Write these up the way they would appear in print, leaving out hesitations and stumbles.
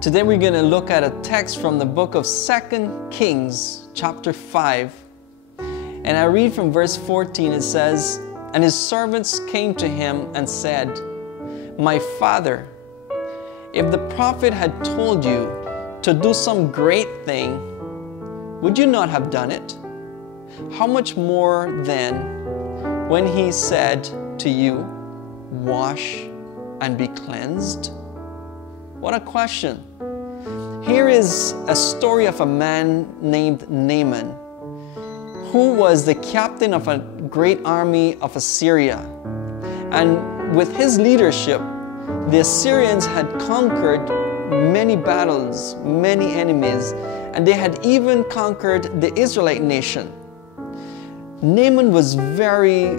Today we're going to look at a text from the book of 2 Kings, chapter 5. And I read from verse 14, it says, "And his servants came to him and said, 'My father, if the prophet had told you to do some great thing, would you not have done it? How much more then when he said to you, wash and be cleansed?'" What a question. Here is a story of a man named Naaman, who was the captain of a great army of Assyria. And with his leadership, the Assyrians had conquered many battles, many enemies, and they had even conquered the Israelite nation. Naaman was very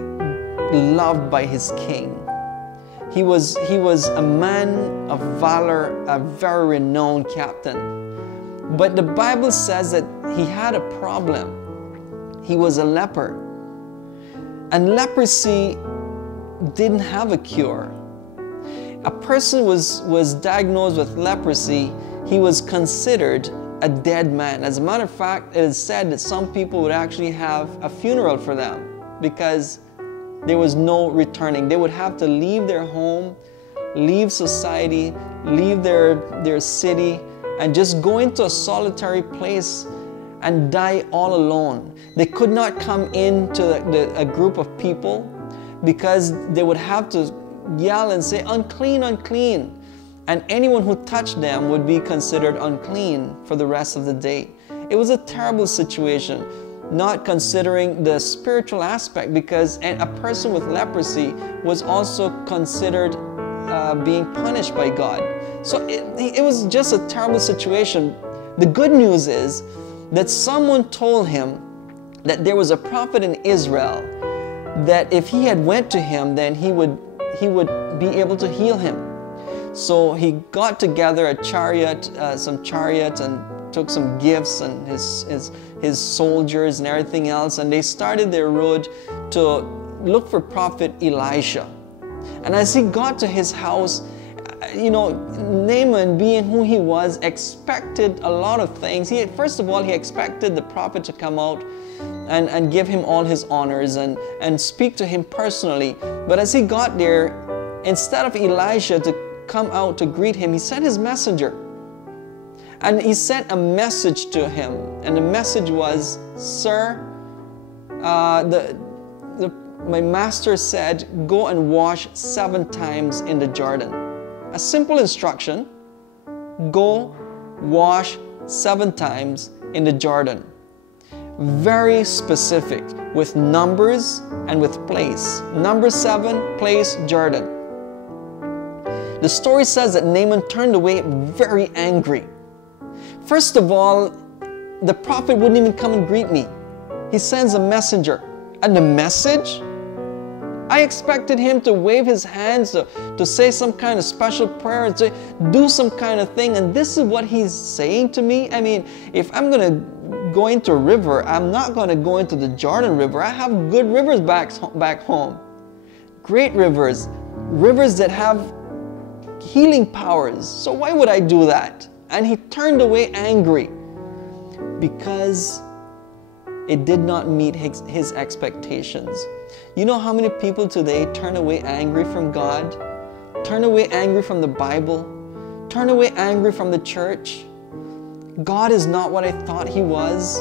loved by his king. He was a man of valor, a very renowned captain. But the Bible says that he had a problem. He was a leper. And leprosy didn't have a cure. A person was diagnosed with leprosy, he was considered a dead man. As a matter of fact, it is said that some people would actually have a funeral for them because there was no returning. They would have to leave their home, leave society, leave their city, and just go into a solitary place and die all alone. They could not come into a group of people because they would have to yell and say, "Unclean, unclean." And anyone who touched them would be considered unclean for the rest of the day. It was a terrible situation, not considering the spiritual aspect, because a person with leprosy was also considered being punished by God. So it was just a terrible situation. The good news is that someone told him that there was a prophet in Israel, that if he had went to him, then he would be able to heal him. So he got together a chariot, some chariots, and took some gifts and his soldiers and everything else, and they started their road to look for prophet Elisha. And as he got to his house, Naaman, being who he was, expected a lot of things. First of all, he expected the prophet to come out and give him all his honors and speak to him personally. But as he got there, instead of Elisha to come out to greet him, he sent his messenger. And he sent a message to him. And the message was, "Sir, my master said, go and wash 7 times in the Jordan." A simple instruction: go wash 7 times in the Jordan. Very specific, with numbers and with place. Number 7, place, Jordan. The story says that Naaman turned away very angry. First of all, the prophet wouldn't even come and greet me. He sends a messenger. And the message? I expected him to wave his hands, to say some kind of special prayer, and to do some kind of thing. And this is what he's saying to me? I mean, if I'm going to go into a river, I'm not going to go into the Jordan River. I have good rivers back home. Great rivers. Rivers that have healing powers. So why would I do that? And he turned away angry because it did not meet his expectations. You know how many people today turn away angry from God? Turn away angry from the Bible? Turn away angry from the church? God is not what I thought He was.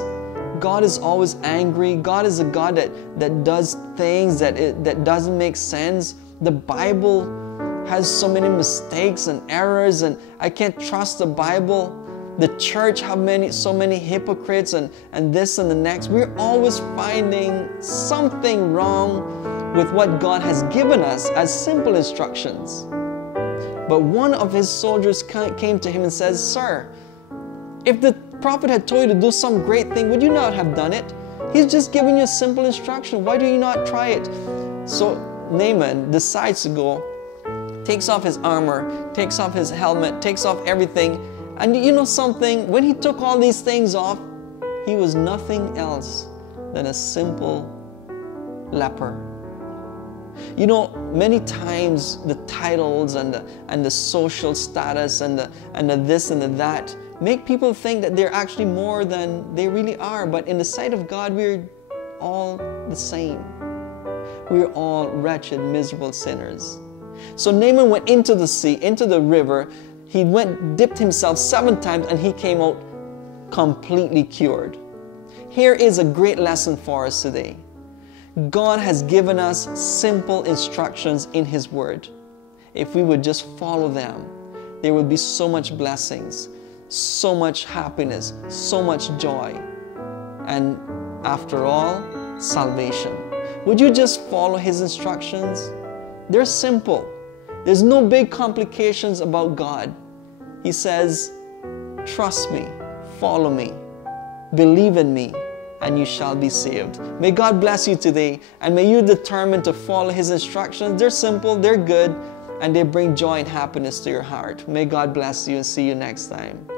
God is always angry. God is a God that does things that doesn't make sense. The Bible has so many mistakes and errors, and I can't trust the Bible. The church have so many hypocrites and this and the next. We're always finding something wrong with what God has given us as simple instructions. But one of his soldiers came to him and says, "Sir, if the prophet had told you to do some great thing, would you not have done it? He's just giving you a simple instruction. Why do you not try it?" So Naaman decides to go, takes off his armor, takes off his helmet, takes off everything. And you know something? When he took all these things off, he was nothing else than a simple leper. You know, many times the titles and the social status and the this and the that make people think that they're actually more than they really are. But in the sight of God, we're all the same. We're all wretched, miserable sinners. So Naaman went into the sea, into the river. He went, dipped himself 7 times, and he came out completely cured. Here is a great lesson for us today. God has given us simple instructions in His Word. If we would just follow them, there would be so much blessings, so much happiness, so much joy, and after all, salvation. Would you just follow His instructions? They're simple. There's no big complications about God. He says, trust me, follow me, believe in me, and you shall be saved. May God bless you today, and may you determine to follow His instructions. They're simple, they're good, and they bring joy and happiness to your heart. May God bless you, and see you next time.